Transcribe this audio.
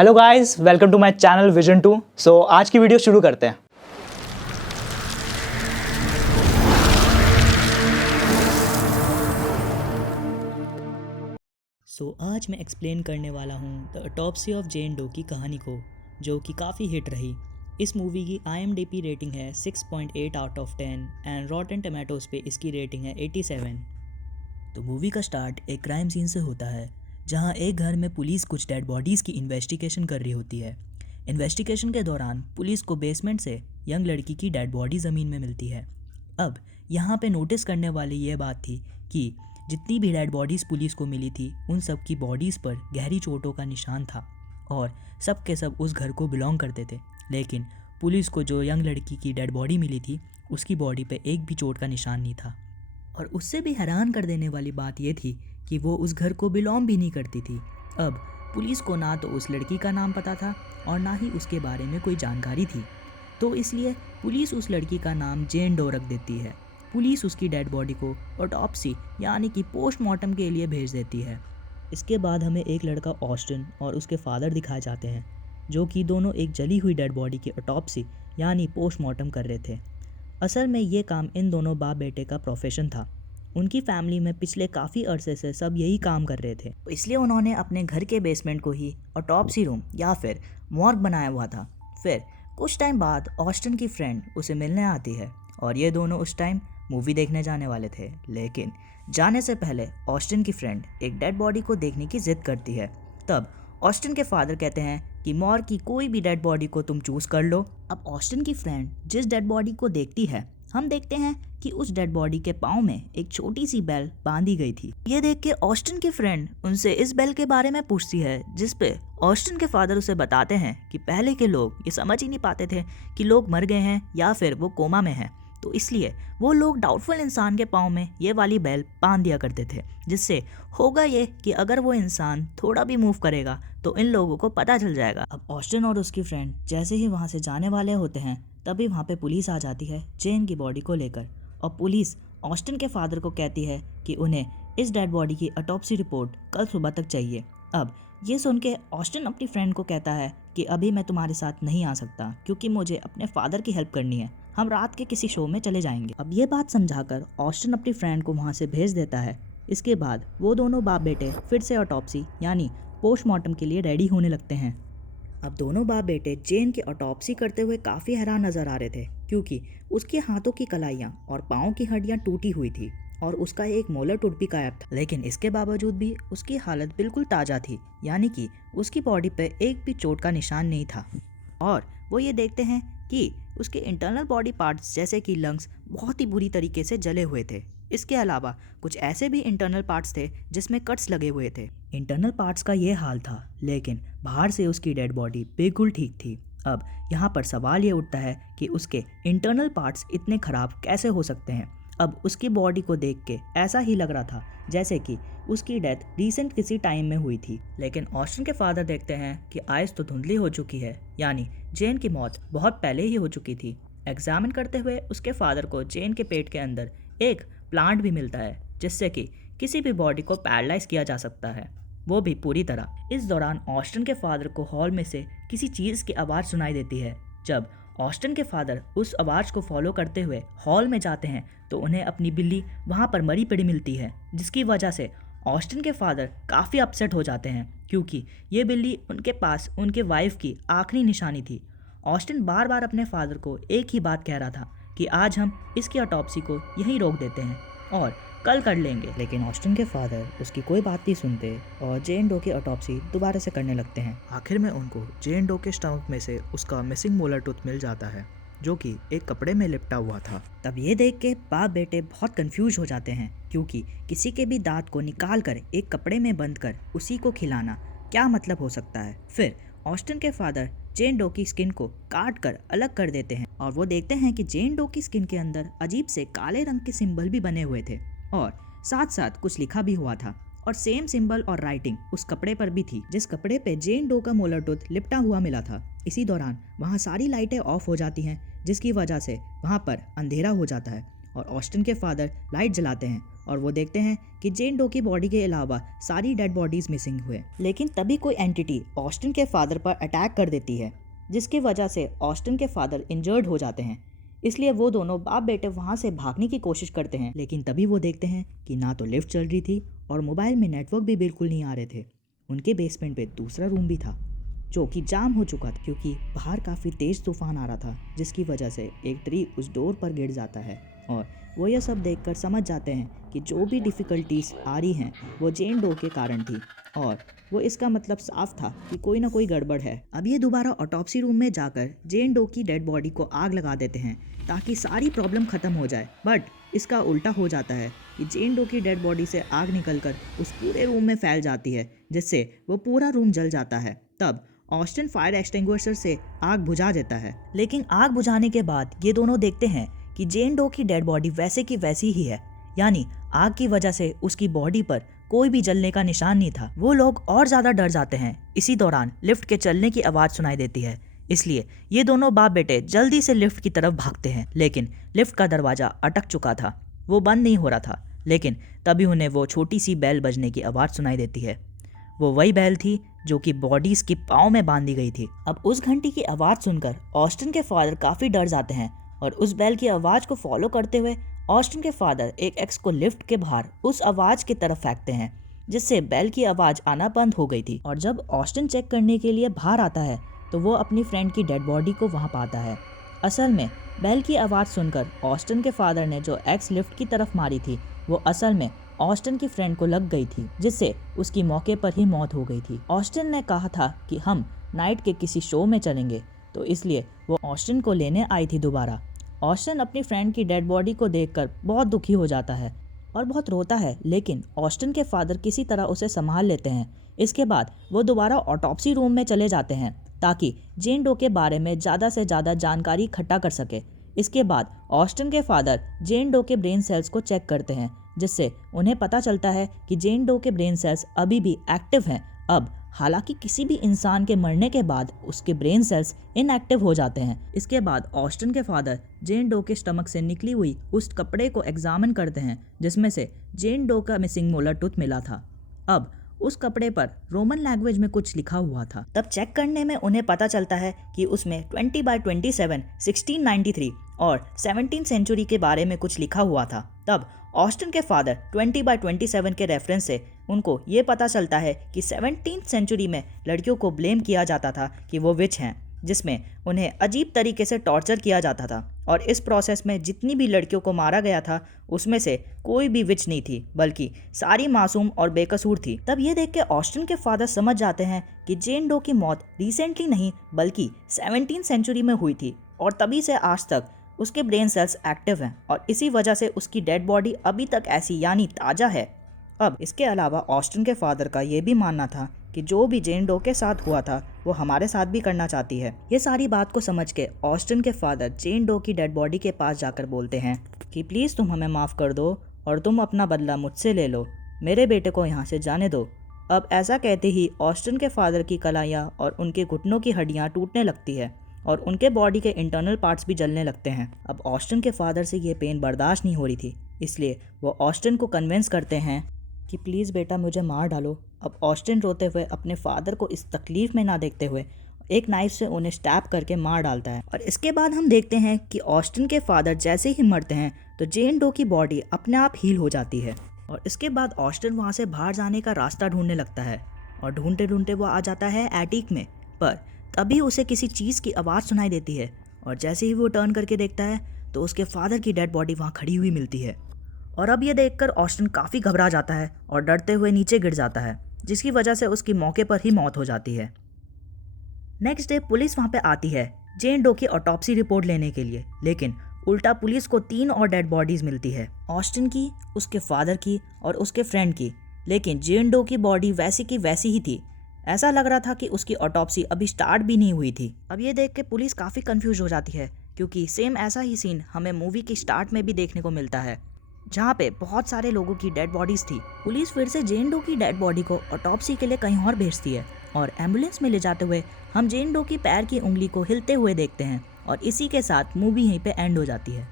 Hello guys, welcome to my channel vision 2। आज की video शुरू करते हैं। आज मैं एक्सप्लेन करने वाला हूँ the autopsy of Jane Doe की कहानी को, जो कि काफ़ी हिट रही। इस मूवी की IMDb रेटिंग है 6.8 आउट ऑफ 10 एंड रॉटन टमाटोज पे इसकी रेटिंग है 87। तो मूवी का स्टार्ट एक क्राइम सीन से होता है, जहाँ एक घर में पुलिस कुछ डेड बॉडीज़ की इन्वेस्टिगेशन कर रही होती है। इन्वेस्टिगेशन के दौरान पुलिस को बेसमेंट से यंग लड़की की डेड बॉडी ज़मीन में मिलती है। अब यहाँ पे नोटिस करने वाली ये बात थी कि जितनी भी डेड बॉडीज़ पुलिस को मिली थी, उन सब की बॉडीज़ पर गहरी चोटों का निशान था और सब के सब उस घर को बिलोंग करते थे। लेकिन पुलिस को जो यंग लड़की की डेड बॉडी मिली थी, उसकी बॉडी पे एक भी चोट का निशान नहीं था। और उससे भी हैरान कर देने वाली बात यह थी कि वो उस घर को बिलोंग भी नहीं करती थी। अब पुलिस को ना तो उस लड़की का नाम पता था और ना ही उसके बारे में कोई जानकारी थी, तो इसलिए पुलिस उस लड़की का नाम जेन डो रख देती है। पुलिस उसकी डेड बॉडी को ऑटोप्सी यानी कि पोस्टमार्टम के लिए भेज देती है। इसके बाद हमें एक लड़का ऑस्टिन और उसके फादर दिखाए जाते हैं, जो कि दोनों एक जली हुई डेड बॉडी की ऑटोप्सी यानी पोस्टमार्टम कर रहे थे। असल में ये काम इन दोनों बाप बेटे का प्रोफेशन था। उनकी फैमिली में पिछले काफ़ी अरसे से सब यही काम कर रहे थे, तो इसलिए उन्होंने अपने घर के बेसमेंट को ही ऑटोप्सी रूम या फिर मॉर्ग बनाया हुआ था। फिर कुछ टाइम बाद ऑस्टिन की फ्रेंड उसे मिलने आती है और ये दोनों उस टाइम मूवी देखने जाने वाले थे। लेकिन जाने से पहले ऑस्टिन की फ्रेंड एक डेड बॉडी को देखने की जिद करती है। तब ऑस्टिन के फादर कहते हैं कि मॉर्ग की कोई भी डेड बॉडी को तुम चूज कर लो। अब ऑस्टिन की फ्रेंड जिस डेड बॉडी को देखती है, हम देखते हैं कि उस डेड बॉडी के पाँव में एक छोटी सी बेल बांधी गई थी। ये देख के ऑस्टिन की फ्रेंड उनसे इस बेल के बारे में पूछती है, जिस पे ऑस्टिन के फादर उसे बताते हैं कि पहले के लोग ये समझ ही नहीं पाते थे कि लोग मर गए हैं या फिर वो कोमा में हैं, तो इसलिए वो लोग डाउटफुल इंसान के पाँव में ये वाली बेल बांध दिया करते थे, जिससे होगा ये कि अगर वो इंसान थोड़ा भी मूव करेगा तो इन लोगों को पता चल जाएगा। अब ऑस्टिन और उसकी फ्रेंड जैसे ही वहाँ से जाने वाले होते हैं, तभी वहाँ पे पुलिस आ जाती है जेन की बॉडी को लेकर, और पुलिस ऑस्टिन के फादर को कहती है कि उन्हें इस डेड बॉडी की ऑटोप्सी रिपोर्ट कल सुबह तक चाहिए। अब ये सुन के ऑस्टिन अपनी फ्रेंड को कहता है कि अभी मैं तुम्हारे साथ नहीं आ सकता, क्योंकि मुझे अपने फादर की हेल्प करनी है, हम रात के किसी शो में चले जाएंगे। अब ये बात समझाकर ऑस्टिन अपनी फ्रेंड को वहाँ से भेज देता है। इसके बाद वो दोनों बाप बेटे फिर से ऑटोप्सी यानी पोस्टमार्टम के लिए रेडी होने लगते हैं। अब दोनों बाप बेटे जेन की ऑटोप्सी करते हुए काफ़ी हैरान नज़र आ रहे थे, क्योंकि उसके हाथों की कलाइयाँ और पाँव की हड्डियाँ टूटी हुई थी और उसका एक मोलर टूट भी गायब था। लेकिन इसके बावजूद भी उसकी हालत बिल्कुल ताज़ा थी, यानी कि उसकी बॉडी पे एक भी चोट का निशान नहीं था। और वो ये देखते हैं कि उसके इंटरनल बॉडी पार्ट्स जैसे कि लंग्स बहुत ही बुरी तरीके से जले हुए थे। इसके अलावा कुछ ऐसे भी इंटरनल पार्ट्स थे जिसमें कट्स लगे हुए थे। इंटरनल पार्ट्स का ये हाल था, लेकिन बाहर से उसकी डेड बॉडी बिल्कुल ठीक थी। अब यहाँ पर सवाल ये उठता है कि उसके इंटरनल पार्ट्स इतने ख़राब कैसे हो सकते हैं। अब उसकी बॉडी को देख के ऐसा ही लग रहा था जैसे कि उसकी डेथ रिसेंट किसी टाइम में हुई थी। लेकिन ऑस्टिन के फादर देखते हैं कि आइस तो धुंधली हो चुकी है, यानी जेन की मौत बहुत पहले ही हो चुकी थी। एग्जामिन करते हुए उसके फादर को जेन के पेट के अंदर एक प्लांट भी मिलता है, जिससे कि किसी भी बॉडी को पैरालाइज किया जा सकता है, वो भी पूरी तरह। इस दौरान ऑस्टिन के फादर को हॉल में से किसी चीज़ की आवाज़ सुनाई देती है। जब ऑस्टिन के फादर उस आवाज़ को फॉलो करते हुए हॉल में जाते हैं, तो उन्हें अपनी बिल्ली वहाँ पर मरी पड़ी मिलती है, जिसकी वजह से ऑस्टिन के फादर काफ़ी अपसेट हो जाते हैं, क्योंकि ये बिल्ली उनके पास उनके वाइफ की आखिरी निशानी थी। ऑस्टिन बार बार अपने फादर को एक ही बात कह रहा था कि आज हम इसकी ऑटोप्सी को यहीं रोक देते हैं और कल कर लेंगे। लेकिन ऑस्टिन के फादर उसकी कोई बात नहीं सुनते और जेन डो की ऑटोप्सी दोबारा से करने लगते हैं। आखिर में उनको जेन डो के स्टमक में से उसका मिसिंग मोलर टूथ मिल जाता है, जो कि एक कपड़े में लिपटा हुआ था। तब ये देख के बाप बेटे बहुत कंफ्यूज हो जाते हैं, क्योंकि किसी के भी दांत को निकाल कर एक कपड़े में बंद कर उसी को खिलाना क्या मतलब हो सकता है। फिर ऑस्टिन के फादर जेन डो की स्किन को काट कर अलग कर देते हैं और वो देखते हैं कि जेन डो की स्किन के अंदर अजीब से काले रंग के सिंबल भी बने हुए थे और साथ साथ कुछ लिखा भी हुआ था, और सेम सिंबल और राइटिंग उस कपड़े पर भी थी जिस कपड़े पे जेन डो का मोलर टूथ लिपटा हुआ मिला था। इसी दौरान वहाँ सारी लाइटें ऑफ हो जाती हैं, जिसकी वजह से वहाँ पर अंधेरा हो जाता है और ऑस्टिन के फादर लाइट जलाते हैं और वो देखते हैं कि जेन डो की बॉडी के अलावा सारी डेड बॉडीज मिसिंग हुए। लेकिन तभी कोई एंटिटी ऑस्टिन के फादर पर अटैक कर देती है, जिसकी वजह से ऑस्टिन के फादर इंजर्ड हो जाते हैं। इसलिए वो दोनों बाप बेटे वहाँ से भागने की कोशिश करते हैं, लेकिन तभी वो देखते हैं कि ना तो लिफ्ट चल रही थी और मोबाइल में नेटवर्क भी बिल्कुल नहीं आ रहे थे। उनके बेसमेंट पे दूसरा रूम भी था जो कि जाम हो चुका था, क्योंकि बाहर काफ़ी तेज़ तूफान आ रहा था, जिसकी वजह से एक ट्री उस डोर पर गिर जाता है। और वो यह सब देखकर समझ जाते हैं कि जो भी डिफ़िकल्टीज आ रही हैं वो जेन डो के कारण थी, और वो इसका मतलब साफ था कि कोई ना कोई गड़बड़ है। अब ये दोबारा ऑटोप्सी रूम में जाकर जेन डो की डेड बॉडी को आग लगा देते हैं ताकि सारी प्रॉब्लम ख़त्म हो जाए। बट इसका उल्टा हो जाता है कि जेन डो की डेड बॉडी से आग निकलकर उस पूरे रूम में फैल जाती है, जिससे वो पूरा रूम जल जाता है। तब ऑस्टिन फायर एक्सटिंग्विशर से आग बुझा देता है, लेकिन आग बुझाने के बाद ये दोनों देखते हैं कि जेन डो की डेड बॉडी वैसे की वैसी ही है, यानी आग की वजह से उसकी बॉडी पर कोई भी जलने का निशान नहीं था। वो लोग और ज़्यादा डर जाते हैं। इसी दौरान लिफ्ट के चलने की आवाज़ सुनाई देती है, इसलिए ये दोनों बाप बेटे जल्दी से लिफ्ट की तरफ भागते हैं, लेकिन लिफ्ट का दरवाज़ा अटक चुका था, वो बंद नहीं हो रहा था। लेकिन तभी उन्हें वो छोटी सी बैल बजने की आवाज़ सुनाई देती है। वो वही बैल थी जो कि बॉडीज की पाँव में बांधी गई थी। अब उस घंटी की आवाज़ सुनकर ऑस्टिन के फादर काफ़ी डर जाते हैं और उस बैल की आवाज़ को फॉलो करते हुए ऑस्टिन के फादर एक एक्स को लिफ्ट के बाहर उस आवाज़ की तरफ फेंकते हैं, जिससे बैल की आवाज़ आना बंद हो गई थी। और जब ऑस्टिन चेक करने के लिए बाहर आता है तो वो अपनी फ्रेंड की डेड बॉडी को वहाँ पाता है। असल में बैल की आवाज़ सुनकर ऑस्टिन के फादर ने जो एक्स लिफ्ट की तरफ मारी थी वो असल में ऑस्टिन की फ्रेंड को लग गई थी, जिससे उसकी मौके पर ही मौत हो गई थी। ऑस्टिन ने कहा था कि हम नाइट के किसी शो में चलेंगे, तो इसलिए वो ऑस्टिन को लेने आई थी दोबारा। ऑस्टिन अपनी फ्रेंड की डेड बॉडी को देखकर बहुत दुखी हो जाता है और बहुत रोता है, लेकिन ऑस्टिन के फादर किसी तरह उसे संभाल लेते हैं। इसके बाद वो दोबारा ऑटोप्सी रूम में चले जाते हैं ताकि जेन डो के बारे में ज़्यादा से ज़्यादा जानकारी इकट्ठा कर सके। इसके बाद ऑस्टिन के फादर जेन डो के ब्रेन सेल्स को चेक करते हैं, जिससे उन्हें पता चलता है कि जेन डो के ब्रेन सेल्स अभी भी एक्टिव हैं। अब हालांकि किसी भी इंसान के मरने के बाद उसके ब्रेन सेल्स इनएक्टिव हो जाते हैं। इसके बाद ऑस्टिन के फादर जेन डो के स्टमक से निकली हुई उस कपड़े को एग्जामिन करते हैं, जिसमें से जेन डो का मिसिंग मोलर टूथ मिला था। अब उस कपड़े पर रोमन लैंग्वेज में कुछ लिखा हुआ था। तब चेक करने में उन्हें पता चलता है कि उसमें 20/27 1693 और 17th सेंचुरी के बारे में कुछ लिखा हुआ था। तब ऑस्टिन के फादर 20/27 के रेफरेंस से उनको ये पता चलता है कि 17th सेंचुरी में लड़कियों को ब्लेम किया जाता था कि वो विच हैं, जिसमें उन्हें अजीब तरीके से टॉर्चर किया जाता था, और इस प्रोसेस में जितनी भी लड़कियों को मारा गया था उसमें से कोई भी विच नहीं थी, बल्कि सारी मासूम और बेकसूर थी। तब ये देख के ऑस्टिन के फादर समझ जाते हैं कि जेन डो की मौत रिसेंटली नहीं बल्कि 17th सेंचुरी में हुई थी, और तभी से आज तक उसके ब्रेन सेल्स एक्टिव हैं, और इसी वजह से उसकी डेड बॉडी अभी तक ऐसी यानी ताज़ा है। अब इसके अलावा ऑस्टिन के फादर का ये भी मानना था कि जो भी जेन डो के साथ हुआ था वो हमारे साथ भी करना चाहती है। ये सारी बात को समझ के ऑस्टिन के फादर जेन डो की डेड बॉडी के पास जाकर बोलते हैं कि प्लीज़ तुम हमें माफ़ कर दो और तुम अपना बदला मुझसे ले लो, मेरे बेटे को यहाँ से जाने दो। अब ऐसा कहते ही ऑस्टिन के फादर की कलाइयाँ और उनके घुटनों की हड्डियाँ टूटने लगती है और उनके बॉडी के इंटरनल पार्ट्स भी जलने लगते हैं। अब ऑस्टिन के फादर से ये पेन बर्दाश्त नहीं हो रही थी, इसलिए वो ऑस्टिन को कन्विंस करते हैं कि प्लीज़ बेटा मुझे मार डालो। अब ऑस्टिन रोते हुए अपने फादर को इस तकलीफ़ में ना देखते हुए एक नाइफ से उन्हें स्टैब करके मार डालता है। और इसके बाद हम देखते हैं कि ऑस्टिन के फादर जैसे ही मरते हैं तो जेन डो की बॉडी अपने आप हील हो जाती है, और इसके बाद ऑस्टिन वहाँ से बाहर जाने का रास्ता ढूंढने लगता है, और ढूंढते ढूंढते वो आ जाता है एटिक में। पर तभी उसे किसी चीज़ की आवाज़ सुनाई देती है, और जैसे ही वो टर्न करके देखता है तो उसके फादर की डेड बॉडी वहाँ खड़ी हुई मिलती है। और अब ये देखकर ऑस्टिन काफ़ी घबरा जाता है और डरते हुए नीचे गिर जाता है, जिसकी वजह से उसकी मौके पर ही मौत हो जाती है। नेक्स्ट डे पुलिस वहाँ पे आती है जेन डो की ऑटोप्सी रिपोर्ट लेने के लिए, लेकिन उल्टा पुलिस को 3 और डेड बॉडीज़ मिलती है, ऑस्टिन की, उसके फादर की और उसके फ्रेंड की। लेकिन जेन डो की बॉडी वैसी की वैसी ही थी, ऐसा लग रहा था कि उसकी ऑटोप्सी अभी स्टार्ट भी नहीं हुई थी। अब ये देख के पुलिस काफ़ी कंफ्यूज हो जाती है, क्योंकि सेम ऐसा ही सीन हमें मूवी की स्टार्ट में भी देखने को मिलता है, जहाँ पे बहुत सारे लोगों की डेड बॉडीज थी। पुलिस फिर से जेन डो की डेड बॉडी को ऑटोप्सी के लिए कहीं और भेजती है, और एम्बुलेंस में ले जाते हुए हम जेन डो की पैर की उंगली को हिलते हुए देखते हैं, और इसी के साथ मूवी यहीं पे एंड हो जाती है।